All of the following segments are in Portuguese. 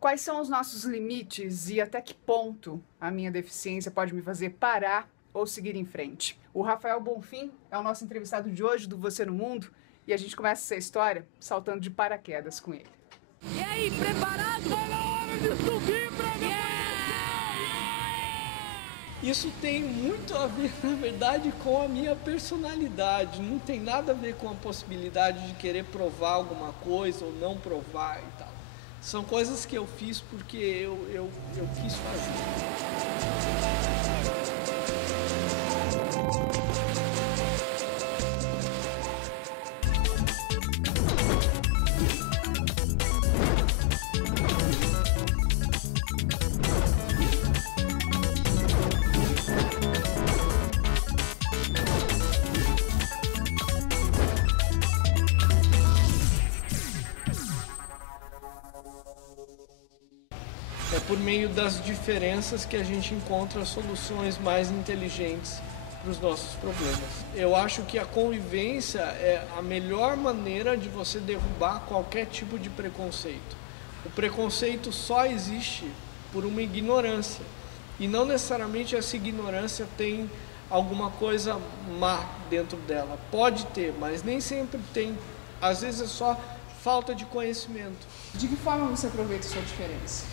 Quais são os nossos limites e até que ponto a minha deficiência pode me fazer parar ou seguir em frente? O Rafael Bonfim é o nosso entrevistado de hoje do Você no Mundo e a gente começa essa história saltando de paraquedas com ele. E aí, preparado? Tá na hora de subir pra mim! Isso tem muito a ver, na verdade, com a minha personalidade. Não tem nada a ver com a possibilidade de querer provar alguma coisa ou não provar e tal. São coisas que eu fiz porque eu quis fazer. É por meio das diferenças que a gente encontra soluções mais inteligentes para os nossos problemas. Eu acho que a convivência é a melhor maneira de você derrubar qualquer tipo de preconceito. O preconceito só existe por uma ignorância. E não necessariamente essa ignorância tem alguma coisa má dentro dela. Pode ter, mas nem sempre tem. Às vezes é só falta de conhecimento. De que forma você aproveita a sua diferença?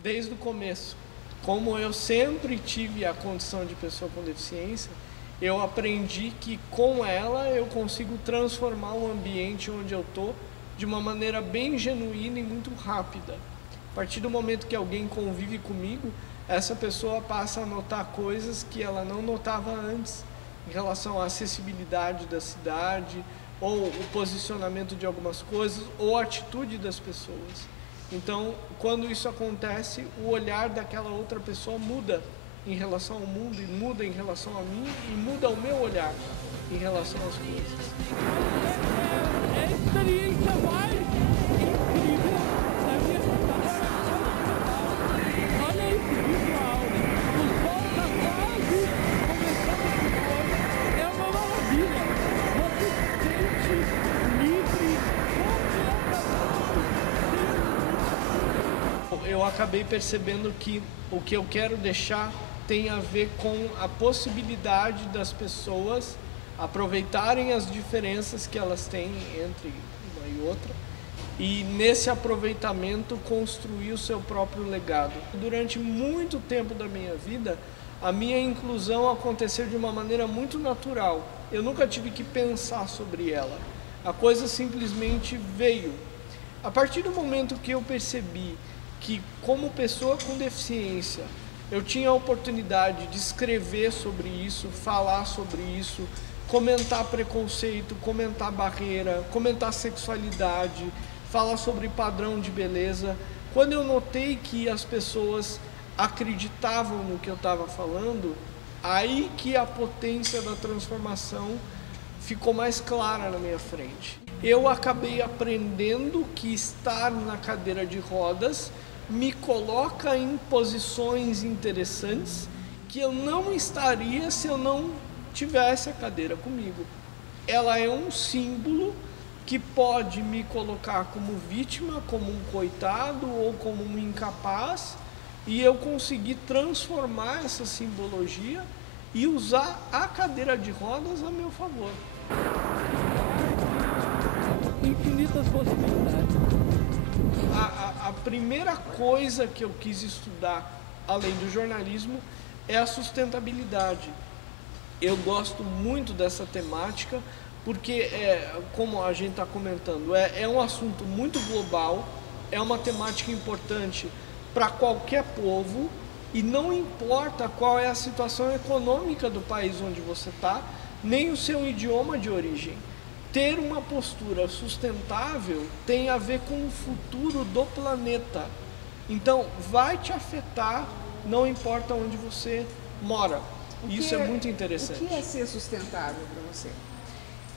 Desde o começo. Como eu sempre tive a condição de pessoa com deficiência, eu aprendi que com ela eu consigo transformar o ambiente onde eu estou de uma maneira bem genuína e muito rápida. A partir do momento que alguém convive comigo, essa pessoa passa a notar coisas que ela não notava antes, em relação à acessibilidade da cidade, ou o posicionamento de algumas coisas, ou a atitude das pessoas. Então, quando isso acontece, o olhar daquela outra pessoa muda em relação ao mundo, e muda em relação a mim, e muda o meu olhar em relação às coisas. É a experiência mais incrível da minha vida. Olha isso, visual. O sol está quase começando a se pôr. É uma maravilha. Você se sente livre, Eu acabei percebendo que o que eu quero deixar tem a ver com a possibilidade das pessoas aproveitarem as diferenças que elas têm entre uma e outra e nesse aproveitamento construir o seu próprio legado. Durante muito tempo da minha vida, a minha inclusão aconteceu de uma maneira muito natural. Eu nunca tive que pensar sobre ela. A coisa simplesmente veio. A partir do momento que eu percebi que, como pessoa com deficiência, eu tinha a oportunidade de escrever sobre isso, falar sobre isso, comentar preconceito, comentar barreira, comentar sexualidade, falar sobre padrão de beleza. Quando eu notei que as pessoas acreditavam no que eu estava falando, aí que a potência da transformação ficou mais clara na minha frente. Eu acabei aprendendo que estar na cadeira de rodas me coloca em posições interessantes que eu não estaria se eu não tivesse a cadeira comigo. Ela é um símbolo que pode me colocar como vítima, como um coitado ou como um incapaz, e eu consegui transformar essa simbologia e usar a cadeira de rodas a meu favor. infinitas possibilidades. A primeira coisa que eu quis estudar, além do jornalismo, é a sustentabilidade. Eu gosto muito dessa temática, porque, como a gente está comentando, é um assunto muito global, é uma temática importante para qualquer povo, e não importa qual é a situação econômica do país onde você está, nem o seu idioma de origem. Ter uma postura sustentável tem a ver com o futuro do planeta. Então, vai te afetar, não importa onde você mora. Isso é muito interessante. O que é ser sustentável para você?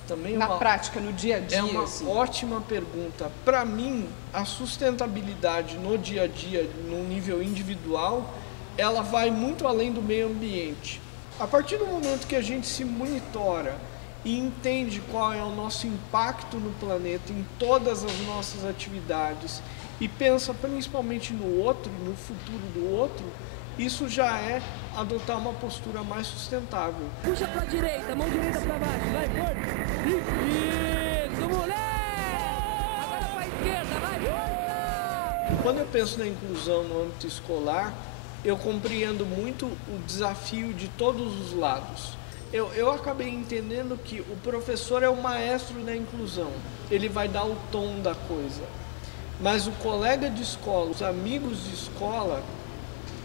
Também Na prática, no dia a dia? É uma assim. ótima pergunta. Para mim, a sustentabilidade no dia a dia, no nível individual, ela vai muito além do meio ambiente. A partir do momento que a gente se monitora e entende qual é o nosso impacto no planeta, em todas as nossas atividades, e pensa principalmente no outro, no futuro do outro, isso já é adotar uma postura mais sustentável. Puxa pra direita, mão direita pra baixo, vai, força. Isso, moleque! Agora pra esquerda, vai, força! Quando eu penso na inclusão no âmbito escolar, eu compreendo muito o desafio de todos os lados. Eu acabei entendendo que o professor é o maestro da inclusão, ele vai dar o tom da coisa. Mas o colega de escola, os amigos de escola,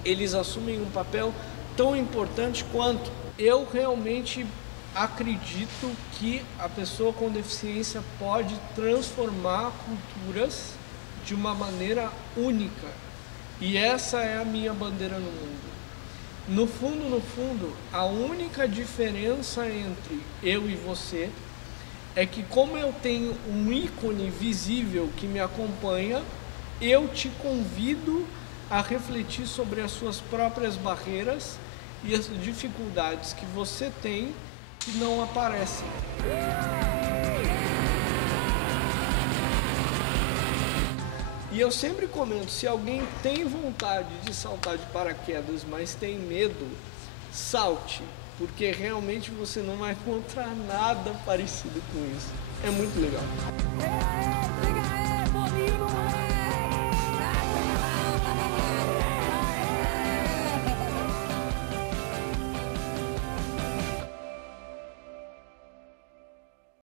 eles assumem um papel tão importante quanto. Eu realmente acredito que a pessoa com deficiência pode transformar culturas de uma maneira única. E essa é a minha bandeira no mundo. No fundo, a única diferença entre eu e você é que, como eu tenho um ícone visível que me acompanha, eu te convido a refletir sobre as suas próprias barreiras e as dificuldades que você tem que não aparecem. E eu sempre comento, se alguém tem vontade de saltar de paraquedas, mas tem medo, salte, porque realmente você não vai encontrar nada parecido com isso. É muito legal. Pega aí, bolinho, moleque!